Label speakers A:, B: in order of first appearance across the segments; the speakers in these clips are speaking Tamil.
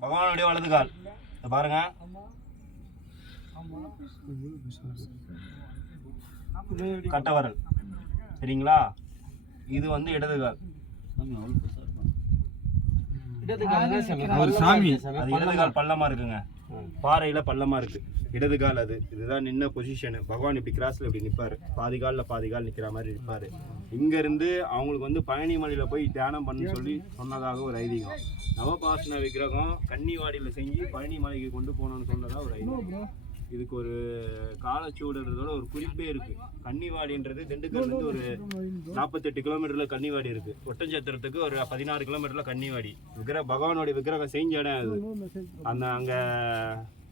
A: பகவானுடைய வலது கால். இதை பாருங்க. கட்டவரல். சரிங்களா? இது வந்து இடது கால்.
B: ஒரு சாமி.
A: அது இடது கால் பள்ளமா இருக்குங்க. பாறையில் பள்ளமாக இருக்குது இடது கால் அது. இதுதான் நின்ன பொசிஷனு பகவான் இப்படி கிராஸில் இப்படி நிற்பார் பாதி காலில் பாதி கால் நிற்கிற மாதிரி நிற்பார் இங்கேருந்து அவங்களுக்கு வந்து பழனிமலையில் போய் தியானம் பண்ண சொல்லி சொன்னதாக ஒரு ஐதீகம். நவபாசன விக்கிரகம் கன்னிவாடியில் செஞ்சு பழனி மலைக்கு கொண்டு போகணும்னு சொன்னதாக ஒரு ஐதீகம். இதுக்கு ஒரு காலச்சூடுன்றதோட ஒரு குறிப்பே இருக்கு. கன்னிவாடின்றது திண்டுக்கல்ல இருந்து ஒரு நாற்பத்தெட்டு கிலோமீட்டர்ல கன்னிவாடி இருக்கு. ஒட்டஞ்சத்திரத்துக்கு ஒரு பதினாறு கிலோமீட்டர்ல கன்னிவாடி. விக்கிர பகவானுடைய விக்கிரகம் செஞ்ச இடம் அது. அந்த அங்க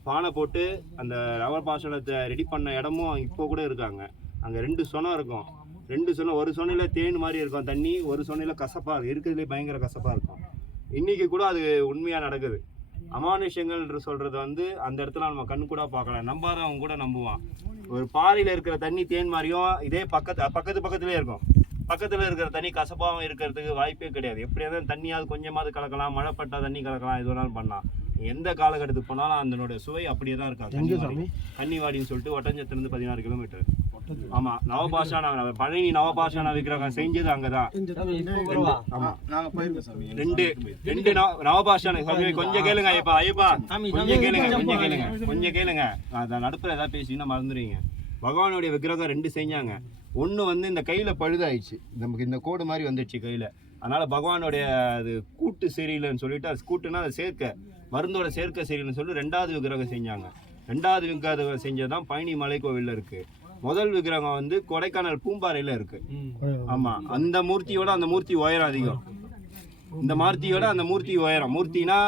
A: பானை போட்டு அந்த ரவர் பாசனத்தை ரெடி பண்ண இடமும் இப்போ கூட இருக்காங்க. அங்க ரெண்டு சொனம் இருக்கும். ரெண்டு சொனம் ஒரு சொனையில தேன் மாதிரி இருக்கும் தண்ணி ஒரு சொனையில கசப்பா இருக்கும் இருக்கிறதுலே பயங்கர கசப்பா இருக்கும். இன்னைக்கு கூட அது உண்மையா நடக்குது. அமானுஷ்யங்கள் சொல்றது வந்து அந்த இடத்துல நம்ம கண்ணு கூட பார்க்கலாம் நம்பாதவங்க கூட நம்புவான். ஒரு பாறையில இருக்கிற தண்ணி தேன் மாதிரியும் இதே பக்கத்து பக்கத்து பக்கத்துலயே இருக்கும். பக்கத்துல இருக்கிற தண்ணி கசப்பாகவும் இருக்கிறதுக்கு வாய்ப்பே கிடையாது. எப்படியாவது தண்ணியாவது கொஞ்சமாவது கலக்கலாம் மழை பட்டா தண்ணி கலக்கலாம் எது வேணாலும் பண்ணலாம். எந்த காலகட்டத்துக்கு போனாலும் அதனுடைய சுவை அப்படியே தான் கன்னிவாடி. கன்னிவாடின்னு சொல்லிட்டு ஒட்டஞ்சத்திலிருந்து பதினாறு கிலோமீட்டர் ஆமா நவபாஷானா பழனி நவபாஷானா விக்கிரகம் செஞ்சது அங்கதான். ஆமா.
B: நாங்க போயிருக்கோம் சாமி
A: ரெண்டு ரெண்டு நவ- நவபாஷான சாமி கொஞ்சம் கேளுங்க ஐயப்பா ஐயப்பா. கொஞ்சம் கேளுங்க கொஞ்சம் கேளுங்க. கொஞ்சம் கேளுங்க. அத நடுப்புற ஏதாவது பேசினா மறந்துடுவீங்க. பகவானுடைய விக்கிரகம் ரெண்டு செஞ்சாங்க. ஒண்ணு வந்து இந்த கையில பழுதாயிடுச்சு. நமக்கு இந்த கோடு மாதிரி வந்துடுச்சு கையில. அதனால பகவானுடைய அது கூட்டு சரியில்லைன்னு சொல்லிட்டு அது கூட்டுனா அது சேர்க்க மருந்தோட சேர்க்க சரியில்லைன்னு சொல்லி ரெண்டாவது விக்கிரகம் செஞ்சாங்க. ரெண்டாவது விக்கிரகம் செஞ்சதான் பழனி மலை கோவில்ல இருக்கு. முதல் விக்கிரகம் வந்து கொடைக்கானல் பூம்பாறையில இருக்கு. ஆமா அந்த மூர்த்தியோட அந்த மூர்த்தி உயரம் அதிகம். இந்த மூர்த்தியோட அந்த மூர்த்தி உயரம். மூர்த்தினா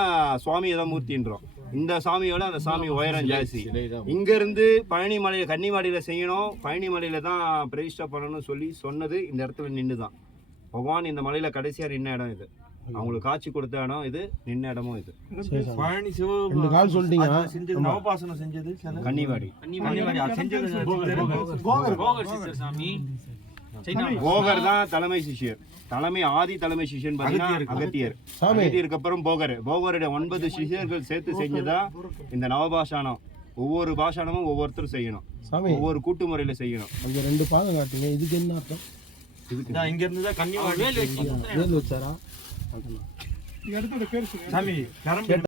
A: சுவாமி தான் மூர்த்தின்றோம். இந்த சாமியோட அந்த சாமி உயரம் ஜாஸ்தி. இங்க இருந்து பழனி மலையில கன்னிமாடியில செய்யணும். பழனி மலையில தான் பிரதிஷ்டை பண்ணணும்னு சொல்லி சொன்னது இந்த இடத்துல நின்று தான் பகவான் இந்த மலையில கடைசியா நின்ன இடம் இது. அவங்களுக்கு காட்சி கொடுத்த இடம் இது நின்ன இடமும் இது.
B: பழனி
C: ரெண்டு கால் சொல்லிட்டீங்க.
B: செஞ்சது நவபாசனம் செஞ்சது
A: கன்னிவாடி. போகர் தான் தலைமை சிஷ்யர். தலைமை ஆதி தலைமை சிஷ்யன் பார்த்தீங்கன்னா. அகத்தியர். அகத்தியருக்கு அப்புறம் போகர். போகருடைய ஒன்பது சிஷ்யர்கள் சேர்த்து செஞ்சதா இந்த நவபாஷானம். ஒவ்வொரு பாஷானமும் ஒவ்வொருத்தரும் செய்யணும்.
C: சாமி.
A: ஒவ்வொரு கூட்டு முறையில செய்யணும்.
C: அங்க ரெண்டு பாதம் காட்டுங்க. இதுக்கு என்ன அர்த்தம்?
B: இதான் இங்க இருந்து தான் கன்னிமாரி
C: வேல் வச்சாரா?
B: சாமி கரண்ட்